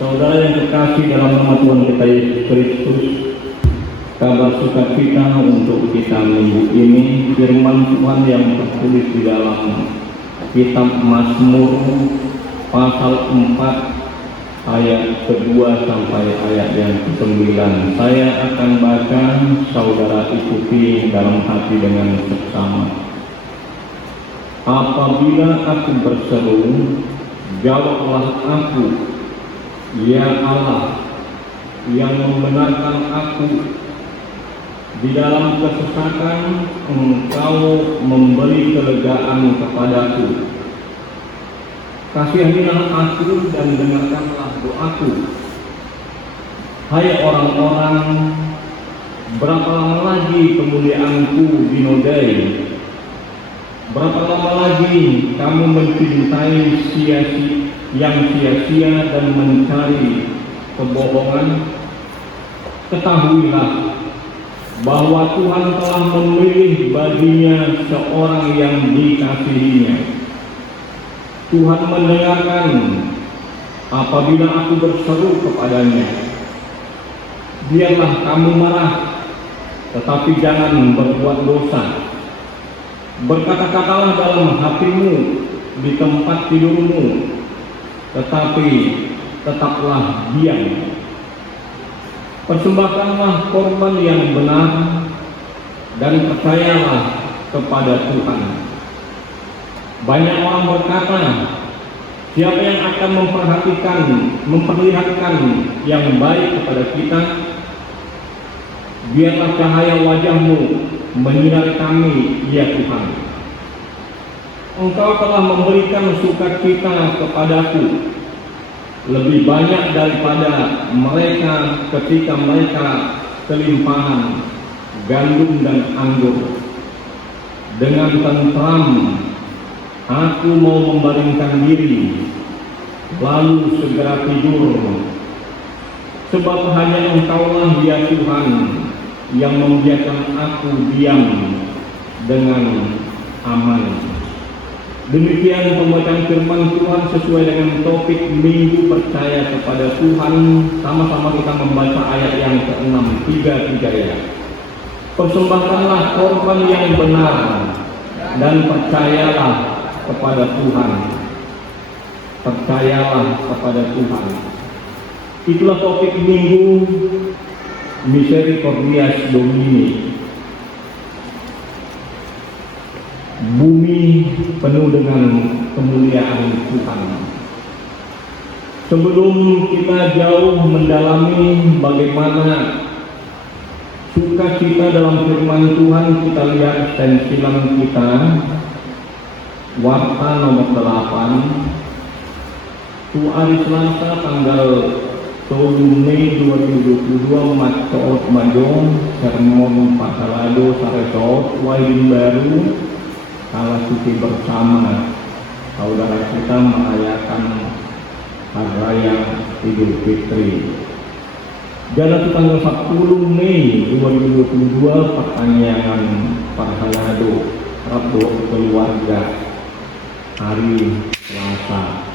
Saudara yang terkasih dalam nama Tuhan kita Yesus Kristus, kabar sukacita untuk kita minggu ini, firman Tuhan yang tertulis di dalam kitab Mazmur pasal 4 ayat kedua sampai ayat yang ke-9. Saya akan baca, saudara ikuti dalam hati dengan seksama. Apabila aku berseru, jawablah aku, ya Allah, yang membenarkan aku. Di dalam kesesakan Engkau memberi kelegaan kepadaku. Kasihanilah aku dan dengarkanlah doaku. Hai orang-orang, berapa lama lagi kemuliaanku dinodai? Berapa lama lagi kamu mencintai yang sia-sia dan mencari kebohongan? Ketahuilah bahwa Tuhan telah memilih baginya seorang yang dikasihinya. Tuhan mendengarkan apabila aku berseru kepadanya. Biarlah kamu marah, tetapi jangan berbuat dosa. Berkata-katalah dalam hatimu di tempat tidurmu, tetapi tetaplah diam. Persembahkanlah korban yang benar dan percayalah kepada Tuhan. Banyak orang berkata, siapa yang akan memperlihatkan yang baik kepada kita? Biarlah cahaya wajah-Mu menyinari kami, ya Tuhan. Engkau telah memberikan sukacita kepadaku lebih banyak daripada mereka ketika mereka kelimpahan gandum dan anggur. Dengan tentram aku mau membaringkan diri, lalu segera tidur. Sebab hanya Engkaulah, ya Tuhan, yang membiarkan aku diam dengan aman. Demikian pembacaan firman Tuhan sesuai dengan topik Minggu Percaya kepada Tuhan. Sama-sama kita membaca ayat yang ke-6, 3 ya. Persembahkanlah korban yang benar dan percayalah kepada Tuhan. Percayalah kepada Tuhan. Itulah topik Minggu Misericordias Domini. Bumi penuh dengan kemuliaan Tuhan. Sebelum kita jauh mendalami bagaimana sukacita dalam firman Tuhan, kita lihat stensilan kita, Warta nomor 8, tu hari Selasa tanggal 10 Mei 2022, Macoot Majong, Sermon Pasalado Saresot, Waidin Baru, Kala suci bersama saudara kita merayakan hari raya Idul Fitri. Jatuh tanggal 10 Mei 2022, pertanyaan Pasalado Rabu keluarga hari Selasa.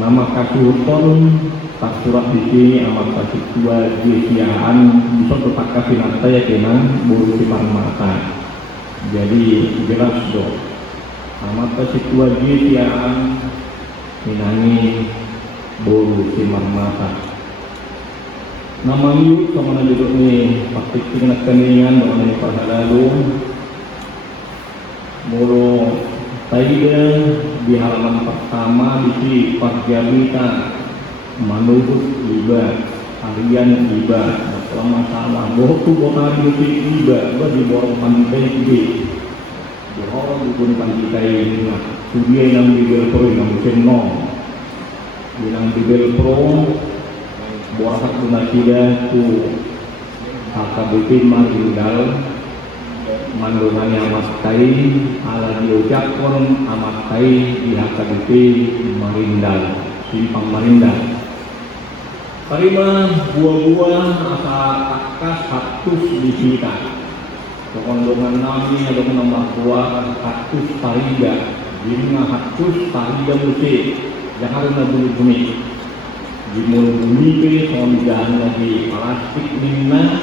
Nama kasuton tak surat di sini amat kasih tua jesiaan bisa tetap kasih nata ya kena bulu di mata. Jadi jelas dong. Amat kasih tua jesiaan minani bulu di mata. Nama yuk sama duduk nih praktik tingkat keningan mengenai pada lalu mulu Taida di halaman pertama di Parjabita Manubut Iba Harian Iba. Kalau masalah bohong bohong Iba di borong pantai ini borong di pantai ini sudia yang di Belpro yang musim nong bilang di Belpro borak guna tidak tu HKBP Marindal mandongannya amat kai ala diucapkan amat kai di HKBP Marindal Simpang Marindal. Terima buah-buah asa takas hatus di kita. Kondongan nami ada nama buah hatus tarida. Jina hatus tarida musik. Jangan ada bunyi-bunyi. di mulut bumi sonjan lagi plastik minna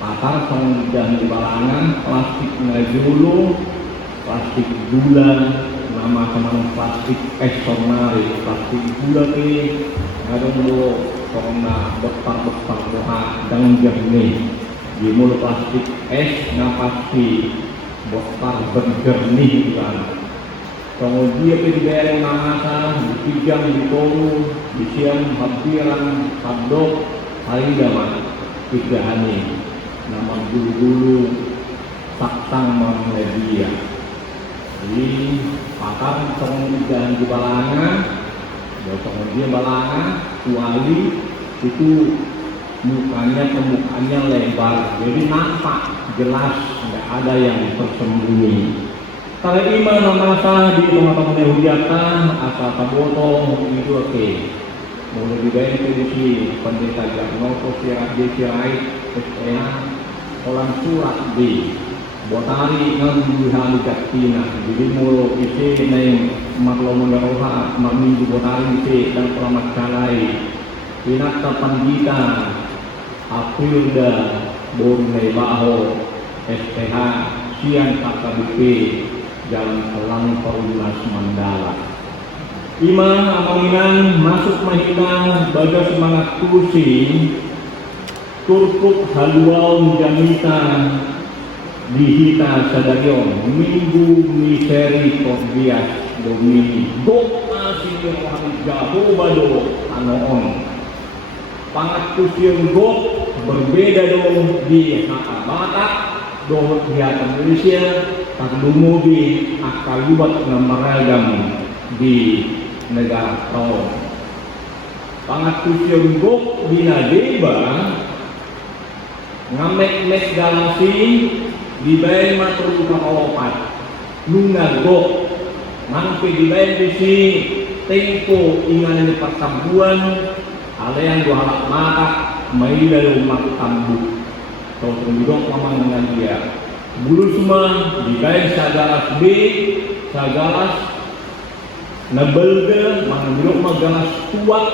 pasar sonjan di balangan plastik ngajulu plastik gula nama teman plastik sonari plastik gula ngadong lo karena besar doa dan jernih di mulut plastik pasti besar berjernih kan. Kemudian dibayar namasa, dipijam, dikoru, disiam, hampiran, sabdok, hari daman, tiga hani, nama gulu-gulu, saksang media. Jadi pakar kemudian di balangan, kemudian balangan, kuali itu pemukanya lebar, jadi nampak jelas, nggak ada yang tersembunyi. Kalau iman namasa di teman-teman Yahudiatan asal taboto itu oke. Mulai dibayar kedisi pendeta Jarno Kosirat Desirai SPH orang surat di Botari ngambil Jaktina. Jadi mulai isi neng maklo mengaroha mami di Botari isi dan pelamat kalai. Pinat Panjita Aprilda Bornei Baho SPH Sian KKBP Jalan Elang Perumnas Mandala. Ima amanginan masuk mahina baga semangat kursi turkuk haluau jamita dihita sadarion minggu miseri kordias domini doa sinir wahid jaho bado anoon pangat kursiun gok berbeda dong di haka batak dohot di Indonesia takdumu di akal lubat meragam di negara kau. Pangat kusyong gok binadeba ngamek-mek galasi dibayar matur kawapat luna gok mangke dibayar bisi tempo ingan di pertambuan ada yang dua halak mata mai dalam mak tambu kau tunggu mamang dengan dia bulu semua dibayar sagaras B sagaras nabelga mangrok magalas kuat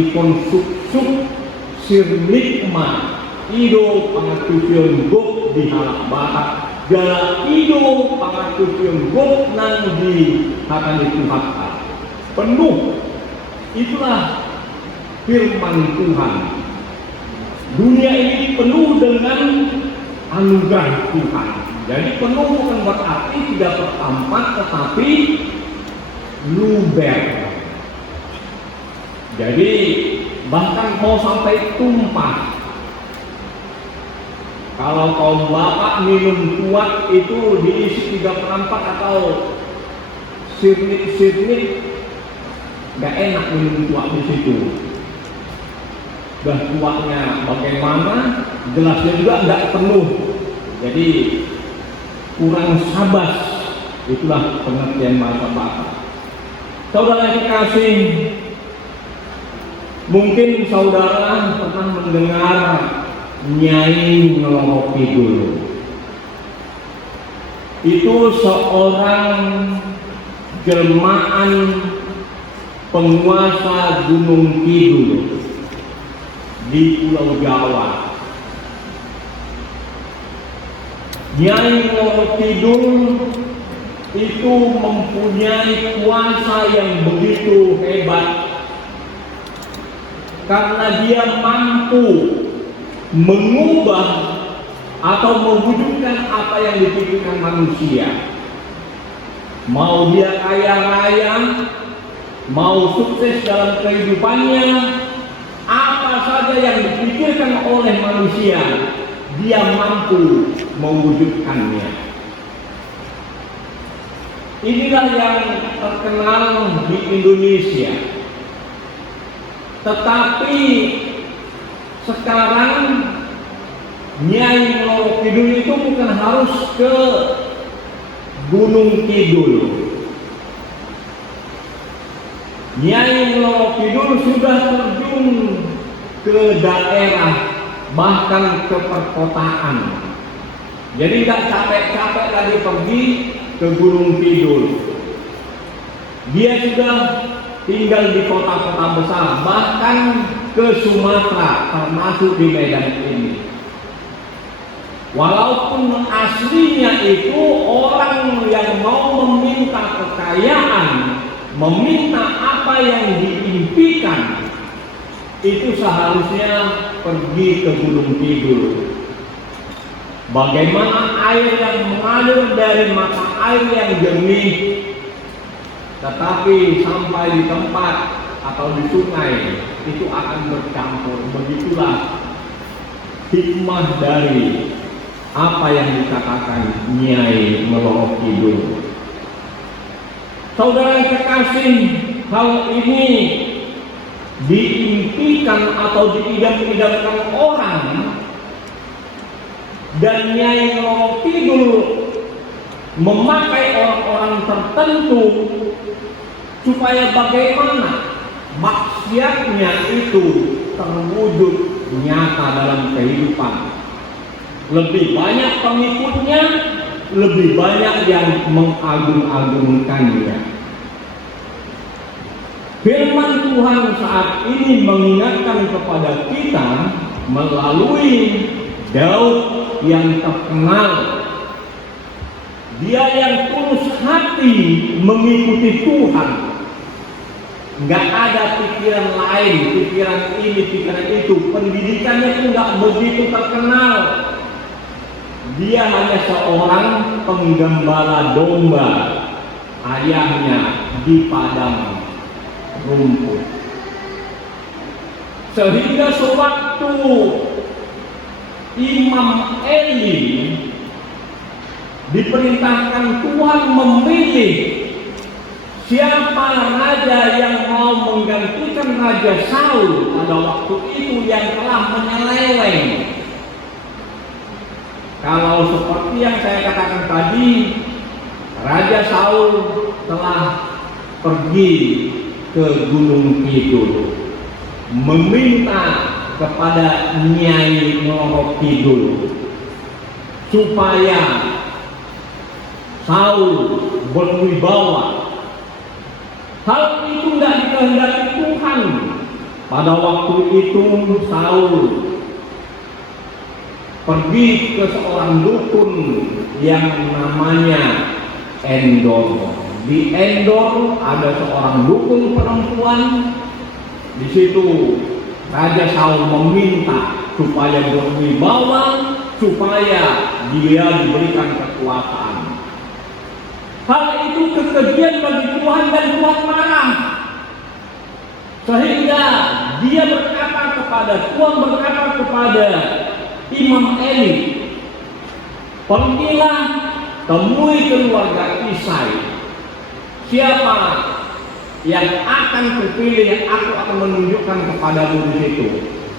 ikon suk sirnikma ido pangatusion gok di halak batak gala ido pangatusion gok nang di akan dituhakkan penuh itulah firman Tuhan. Dunia ini penuh dengan anugerah Tuhan. Jadi penuh bukan berarti tidak tertampak tetapi luber. Jadi bahkan mau sampai tumpah. Kalau kaum bapak minum kuat itu diisi 3/4 atau sirnik gak enak minum kuat di situ. Dah kuatnya bagaimana, gelasnya juga nggak penuh. Jadi kurang sabar. Itulah pengertian bahasa bapak. Saudara yang kasih, mungkin saudara pernah mendengar Nyai Ngelohoki dulu. Itu seorang jelmaan penguasa Gunung Kidul di Pulau Jawa. Nyai Ngelohoki dulu itu mempunyai kuasa yang begitu hebat karena dia mampu mengubah atau mewujudkan apa yang dipikirkan manusia. Mau dia kaya raya, mau sukses dalam kehidupannya, apa saja yang dipikirkan oleh manusia, dia mampu mewujudkannya. Inilah yang terkenal di Indonesia. Tetapi sekarang Nyai Ngelohoki Kidul itu bukan harus ke Gunung Kidul. Nyai Ngelohoki Kidul sudah terjun ke daerah, bahkan ke perkotaan. Jadi tidak capek-capek lagi pergi ke Gunung Kidul. Dia sudah tinggal di kota-kota besar, bahkan ke Sumatera, termasuk di Medan ini. Walaupun aslinya itu orang yang mau meminta kekayaan, meminta apa yang diimpikan, itu seharusnya pergi ke Gunung Kidul. Bagaimana air yang mengalir dari mata air yang jernih, tetapi sampai di tempat atau di sungai itu akan bercampur. Begitulah hikmah dari apa yang dikatakan Nyai Meloro Kidul. Saudara yang kekasih, hal ini diimpikan atau diidam-idamkan orang, dan Nyai Meloro Kidul memakai orang-orang tertentu supaya bagaimana maksiatnya itu terwujud nyata dalam kehidupan. Lebih banyak pengikutnya, lebih banyak yang mengagung-agungkannya. Firman Tuhan saat ini mengingatkan kepada kita melalui Daud yang terkenal. Dia yang tulus hati mengikuti Tuhan. Nggak ada pikiran lain, pikiran ini, pikiran itu. Pendidikannya itu nggak begitu terkenal. Dia hanya seorang penggembala domba, ayahnya di padang rumput. Sehingga sewaktu Imam Eli diperintahkan Tuhan memilih siapa raja yang mau menggantikan Raja Saul pada waktu itu yang telah menyeleweng. Kalau seperti yang saya katakan tadi, Raja Saul telah pergi ke Gunung Kidul meminta kepada Nyai Meloro Kidul supaya Saul berwibawa. Hal itu tidak dikehendaki Tuhan. Pada waktu itu Saul pergi ke seorang dukun yang namanya Endor. Di Endor ada seorang dukun perempuan. Di situ Raja Saul meminta supaya berwibawa, supaya dia diberikan kekuasaan. Hal itu kekejian bagi Tuhan dan Tuhan marah. Sehingga dia berkata kepada Imam Eli, pergilah temui keluarga Isai. Siapa yang akan kupilih, aku akan menunjukkan kepadamu di situ.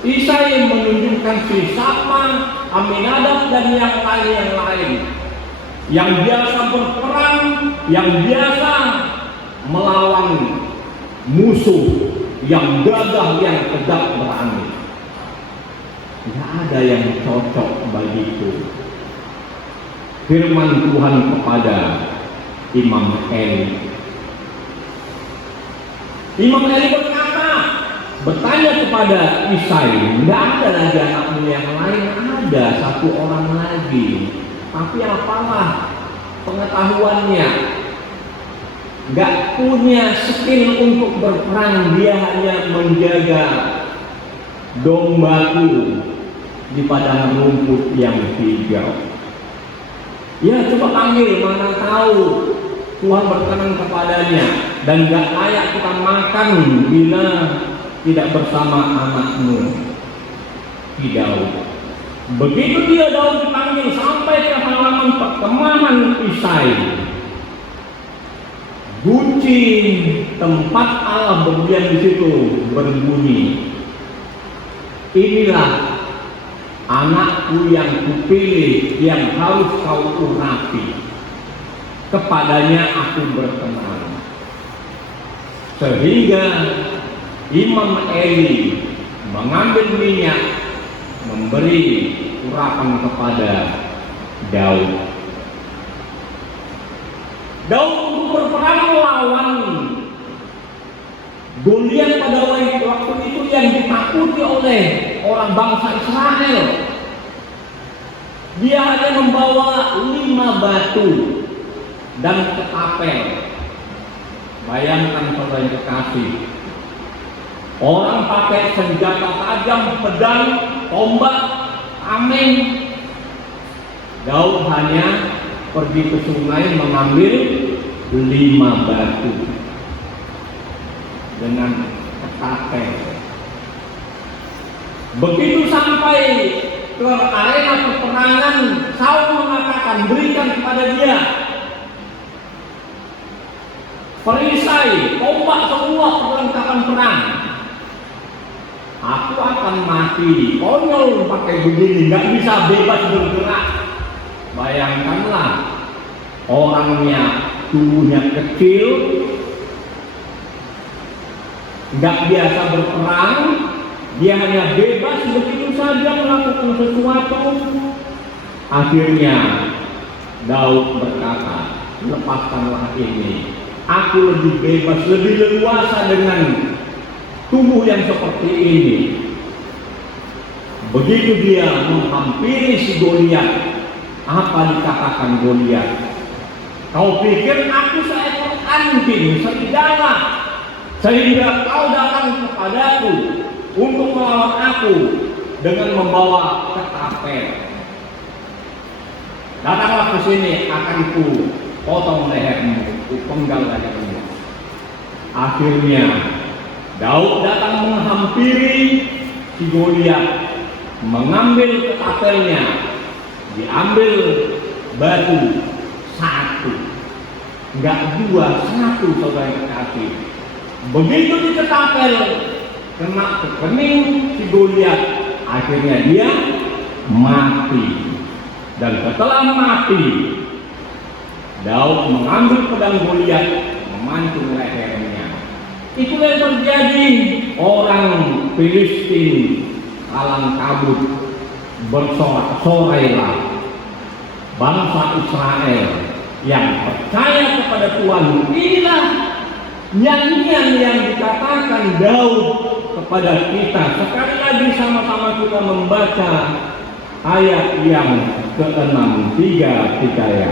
Isai menunjukkan si Sama, Aminadab dan yang lain yang biasa berperang, yang biasa melawan musuh, yang gagah, yang tegak berani. Tidak ada yang cocok bagiku. Firman Tuhan kepada Imam Eli. Imam Eli bertanya kepada Isai, tidak ada lagi anakmu yang lain? Ada satu orang lagi, tapi apalah pengetahuannya? Gak punya skill untuk berperang, dia hanya menjaga dombaku di padang rumput yang hijau. Ya, coba panggil, mana tahu Tuhan berkenan kepadanya, dan gak layak kita makan bila tidak bersama anakmu Daud. Begitu dia Daud dipanggil sampai ke halaman perkemahan Isai, bunyi tempat Allah berdiam di situ berbunyi, inilah anakku yang kupilih, yang harus kau urapi, kepadanya aku berkenan. Sehingga Imam Eli mengambil minyak, memberi urapan kepada Daud. Daud untuk berperang melawan Goliat pada waktu itu yang ditakuti oleh orang bangsa Israel. Dia hanya membawa 5 batu dan ketapel. Bayangkan saudara yang kekasih, orang pakai senjata tajam, pedang, tombak, tameng. Daud hanya pergi ke sungai mengambil 5 batu dengan ketapel. Begitu sampai ke arena peperangan, Saul mengatakan, berikan kepada dia perisai, tombak, semua perlengkapan perang. Aku akan mati. Konyol pakai begini, nggak bisa bebas bergerak. Bayangkanlah, orangnya tubuhnya kecil, nggak biasa berperang, dia hanya bebas begitu saja melakukan sesuatu. Akhirnya Daud berkata, lepaskanlah ini. Aku lebih bebas, lebih leluasa dengan tubuh yang seperti ini. Begitu dia menghampiri si Goliat, apa dikatakan Goliat? Kau pikir aku seekor anjing, serigala, sehingga kau datang kepadaku untuk melawan aku dengan membawa ketapel? Datanglah ke sini, akan ku potong lehermu, ku penggal lehermu. Akhirnya Daud datang menghampiri si Goliat, mengambil ketapelnya, diambil batu 1, enggak 2, 1 saudara yang kekasih. Begitu diketapel, kena ke kening si Goliat, akhirnya dia mati. Dan setelah mati, Daud mengambil pedang Goliat, memancung lehernya. Itulah yang terjadi. Orang Filistin kalang kabut, bersorak-sorailah. Bangsa Israel yang percaya kepada Tuhan. Inilah nyanyian yang dikatakan Daud kepada kita. Sekali lagi sama-sama kita membaca ayat yang ke-6, 3 ya.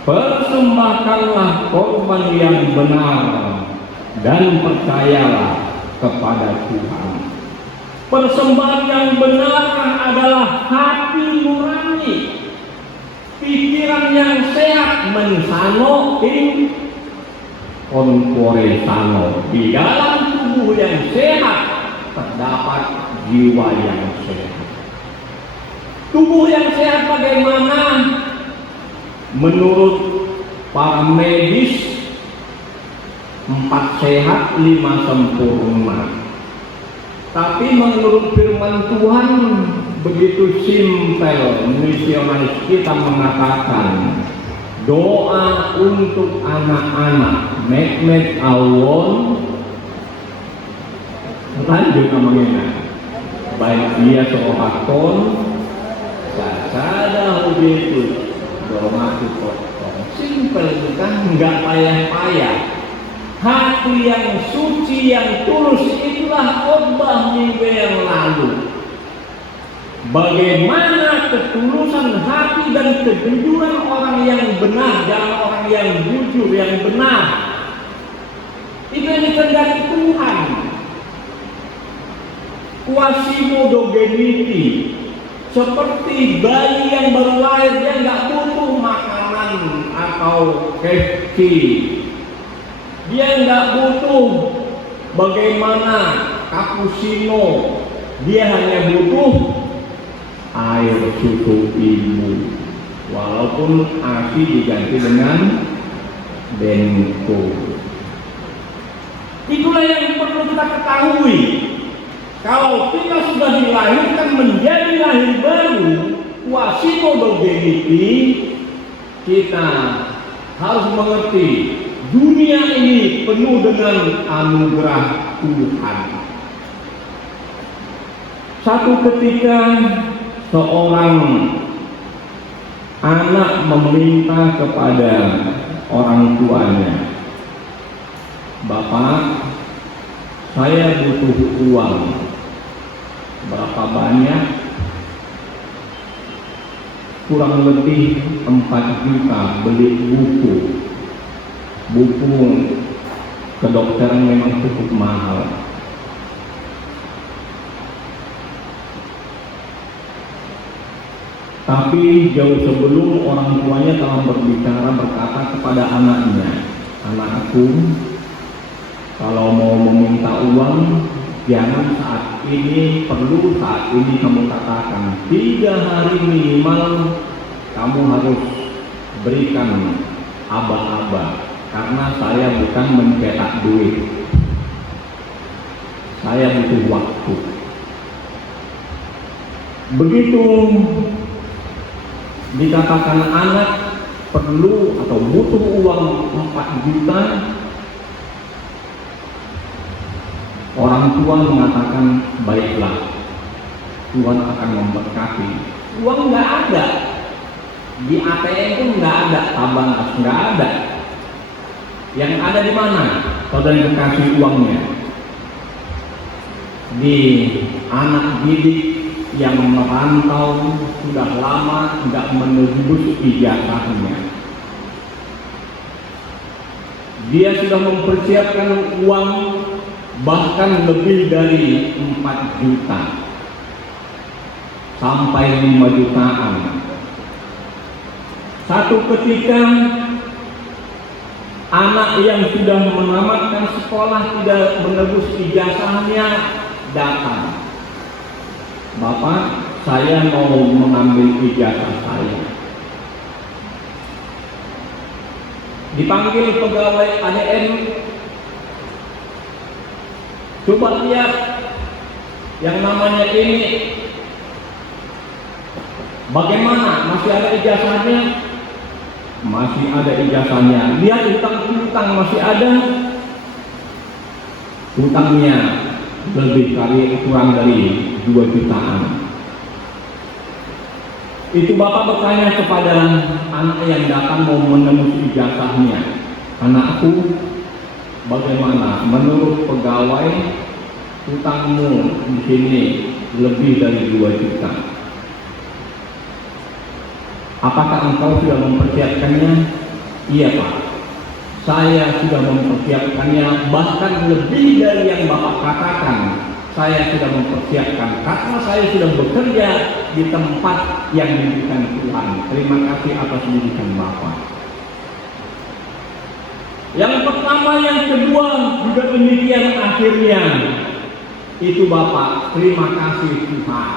Persembahkanlah korban yang benar dan percayalah kepada Tuhan. Persembahan yang benar adalah hati nurani, pikiran yang sehat, mensano ing konpore sano. Di dalam tubuh yang sehat terdapat jiwa yang sehat. Tubuh yang sehat bagaimana? Menurut para medis, 4 sehat, 5 sempurna. Tapi menurut firman Tuhan begitu simpel, misionaris kita mengatakan doa untuk anak-anak, mek awon, lanjut namanya, baik dia seorang sada begitu doa itu simpel, bukan nggak payah-payah. Hati yang suci, yang tulus, itulah khotbah minggu yang lalu. Bagaimana ketulusan hati dan kejujuran orang yang benar, dan orang yang jujur, yang benar, itu yang dikehendaki Tuhan. Quasimodo geniti, seperti bayi yang baru lahir, dia nggak butuh makanan atau keki, dia nggak butuh bagaimana cappuccino, dia hanya butuh air susu ibu, walaupun ASI diganti dengan bento. Itulah yang perlu kita ketahui. Kalau kita sudah dilahirkan menjadi lahir baru, Quasimodo geniti, kita harus mengerti dunia ini penuh dengan anugerah Tuhan. Satu ketika seorang anak meminta kepada orang tuanya, "Bapak, Saya butuh uang. Berapa banyak? Kurang lebih 4 juta beli buku. Buku kedokteran memang cukup mahal. Tapi jauh sebelum orang tuanya telah berkata kepada anaknya, "Anakku, kalau mau meminta uang, jangan saat ini, perlu saat ini kamu katakan. 3 hari minimal kamu harus berikan aba-aba, karena saya bukan mencetak duit. Saya butuh waktu." Begitu dikatakan anak perlu atau butuh uang 4 juta, orang tua mengatakan, "Baiklah, Tuhan akan memberkati." Uang nggak ada, di ATM pun nggak ada, tabang nggak ada. Yang ada di mana? Saudara dikasih uangnya di anak didik yang merantau sudah lama nggak menebus ijazahnya. Dia sudah mempersiapkan uang bahkan lebih dari 4 juta sampai 5 jutaan. Satu ketika anak yang sudah menamatkan sekolah tidak menebus ijazahnya datang, "Bapak, saya mau mengambil ijazah saya." Dipanggil pegawai ADM, "Coba lihat yang namanya ini, bagaimana, masih ada ijazahnya?" "Masih ada ijazahnya." "Lihat hutang masih ada?" "Hutangnya lebih kurang dari 2 jutaan. Itu bapak bertanya kepada anak yang datang mau menembus ijazahnya, "Anakku, bagaimana menurut pegawai hutangmu di sini lebih dari 2 juta. Apakah engkau sudah mempersiapkannya?" "Iya Pak, saya sudah mempersiapkannya, bahkan lebih dari yang Bapak katakan. Saya sudah mempersiapkan karena saya sudah bekerja di tempat yang diberikan Tuhan. Terima kasih atas didikan Bapak." Yang pertama, yang kedua juga demikian akhirnya. Itu Bapak, terima kasih Tuhan.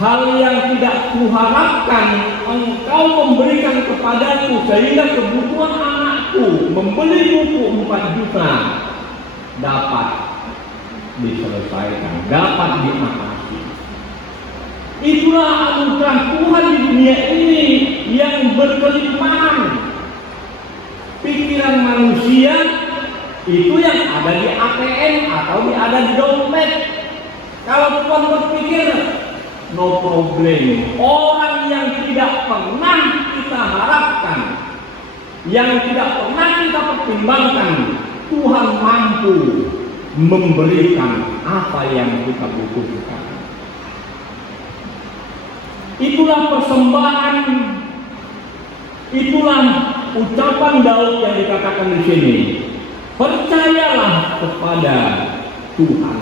Hal yang tidak kuharapkan engkau memberikan kepadaku sehingga kebutuhan anakku membeli buku 4 juta dapat diselesaikan, dapat diatasi. Itulah anugerah Tuhan di dunia ini yang berkelimpahan. Pikiran manusia itu yang ada di ATM atau ada di dompet. Kalau Tuhan berpikir, no problem. Orang yang tidak pernah kita harapkan, yang tidak pernah kita pertimbangkan, Tuhan mampu memberikan apa yang kita butuhkan. Itulah persembahan, itulah ucapan Daud yang dikatakan di sini. Percayalah kepada Tuhan.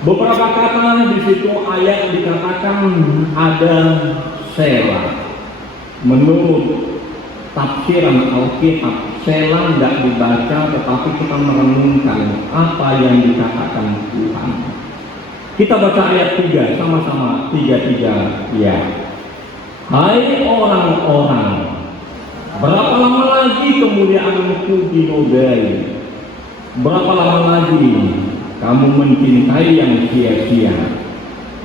Beberapa kata di situ ayat dikatakan ada Selah. Menurut tafsiran Alkitab, Selah tidak dibaca, tetapi kita merenungkan apa yang dikatakan Tuhan. Kita baca ayat 3 sama-sama, 3 ya. "Hai orang-orang, berapa lama lagi kemuliaanku dinodai? Berapa lama lagi kamu mencintai yang sia-sia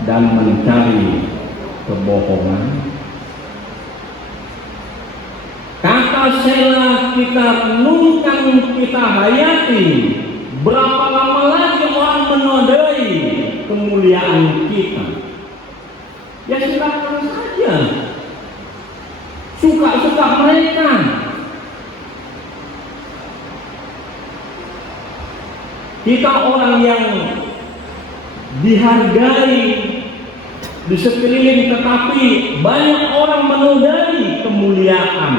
dan mencari kebohongan?" Kata Selah kita renungkan, kita hayati. Berapa lama lagi orang menodai kemuliaan kita? Ya silakan saja, suka-suka mereka. Kita orang yang dihargai di sekeliling, tetapi banyak orang menodai kemuliaan.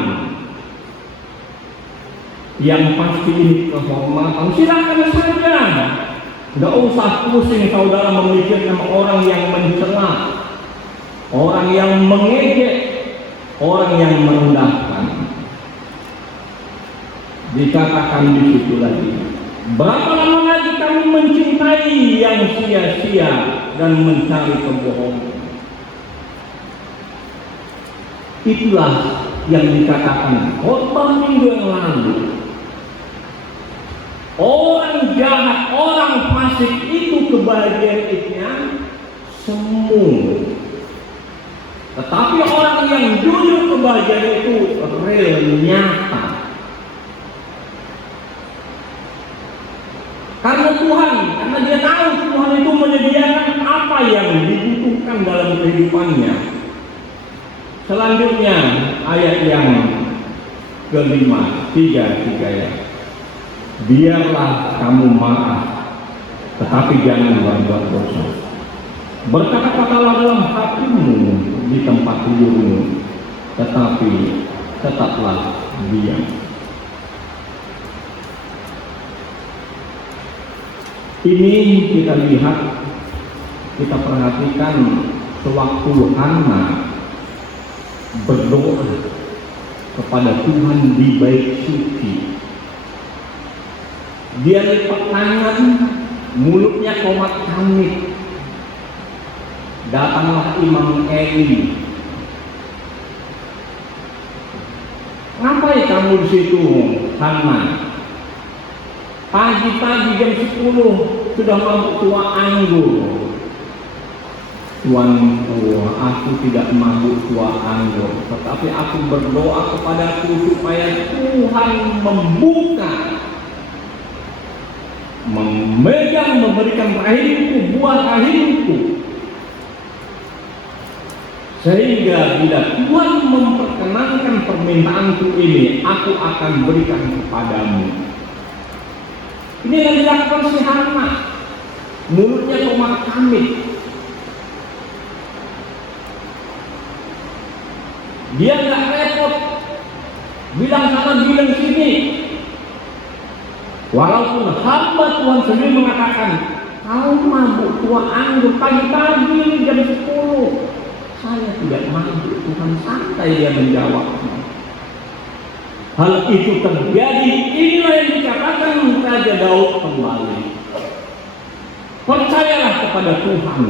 Yang pasti ini kehormatan, silakan saja. Nggak usah pusing saudara memikirkan orang yang mencela, orang yang mengejek, orang yang merendahkan. Dikatakan di situ lagi, berapa lama lagi kami mencintai yang sia-sia dan mencari kebohongan. Itulah yang dikatakan khotbah minggu yang lalu. Orang jahat, orang fasik itu kebahagiaannya semu. Tetapi orang yang jujur kebahagiaan itu real, nyata. Karena Tuhan, karena dia tahu Tuhan itu menyediakan apa yang dibutuhkan dalam kehidupannya. Selanjutnya ayat yang kelima, 3 ya. Biarlah kamu marah, tetapi jangan berbuat dosa. Berkata-katalah dalam hatimu di tempat tidurmu, tetapi tetaplah diam. Ini kita lihat, kita perhatikan sewaktu Hana berdoa kepada Tuhan di bait suci. Dia lipat tangan, mulutnya komat kamit. Datanglah Imam Eli. Ngapain kamu di situ, Hana? Pagi-pagi jam 10 sudah mabuk tua anggur. Tuhan, aku tidak mabuk tua anggur, tetapi aku berdoa kepadaku supaya Tuhan membuka, memegang, memberikan rahimku, buah rahimku, sehingga bila Tuhan memperkenankan permintaanku ini, aku akan berikan kepadamu. Ini yang dilakukan si Hana, mulutnya komat kamit. Dia nggak repot, bilang sana, bilang sini. Walaupun hamba Tuhan sendiri mengatakan, kau mabuk tua anggur pagi-pagi jam 10. Saya tidak mabuk, Tuhan, santai dia menjawab. Hal itu terjadi, inilah yang dikatakan Raja Daud kembali. Percayalah kepada Tuhan.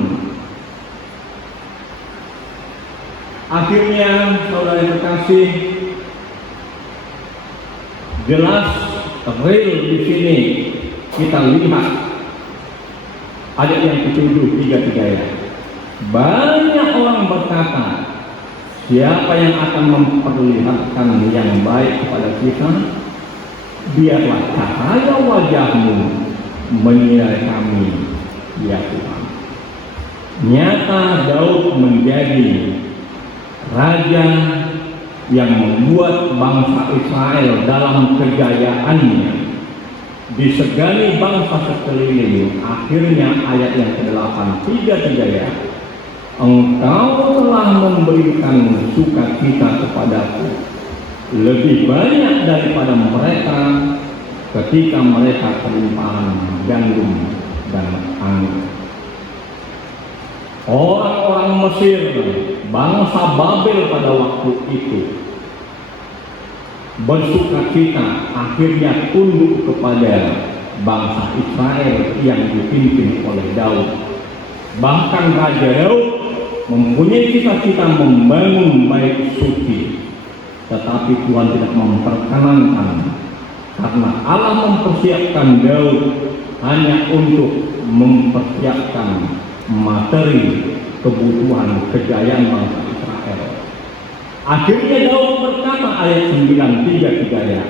Akhirnya, saudara yang terkasih, jelas real di sini kita lihat ayat yang ke-7, 3 ya. Banyak orang berkata, siapa yang akan memperlihatkan yang baik kepada kita? Biarlah cahaya wajahmu menyinari kami, ya Tuhan. Nyata Daud menjadi raja yang membuat bangsa Israel dalam kejayaannya disegani bangsa sekeliling. Akhirnya ayat yang ke-8, 3 ya. Engkau telah memberikan sukacita kepadaku lebih banyak daripada mereka ketika mereka kelimpahan gandum dan anggur. Orang-orang Mesir, bangsa Babel pada waktu itu, bersukacita akhirnya tunduk kepada bangsa Israel yang dipimpin oleh Daud. Bahkan Raja Daud mempunyai cita-cita membangun bait suci, tetapi Tuhan tidak memperkenankan, karena Allah mempersiapkan Daud hanya untuk mempersiapkan materi kebutuhan kejayaan bangsa Israel. Akhirnya Daud berkata, ayat 9, 3 ya,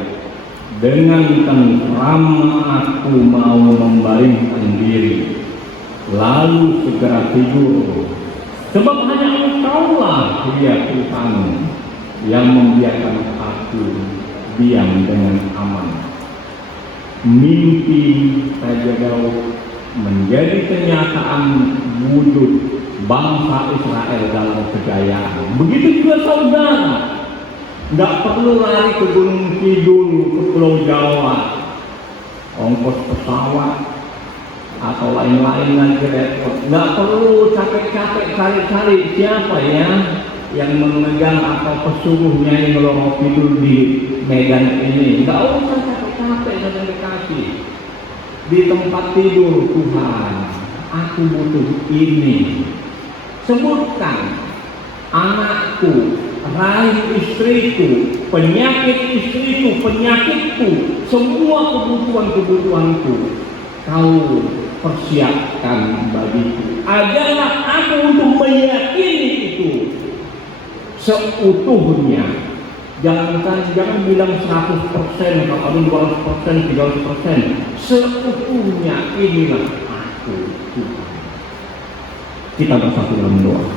dengan tenteram aku mau membaringkan diri, lalu segera tidur, sebab hanya Engkaulah ya Tuhan yang membiarkan aku diam dengan aman. mimpi Raja Daud menjadi kenyataan wujud bangsa Israel dalam kejayaan. Begitu juga saudara, nggak perlu lari ke Gunung Kidul, ke Pulau Jawa, ongkos pesawat atau lain-lain lagi repot. Nggak perlu capek-capek cari-cari siapa ya yang memegang atau pesuruh Nyai Roro Kidul di Medan ini. Nggak usah capek-capek dan dikasih. Di tempat tidur Tuhan, aku butuh ini. Sebutkan anakku, raih istriku, penyakit istriku, penyakitku, semua kebutuhan-kebutuhanku kau persiapkan bagiku. Ajarlah aku untuk meyakini itu seutuhnya. Jangan bilang 100%, kalau ada 200%, 300%. Seutuhnya inilah aku Tuhan. Kita bersatu dalam doa.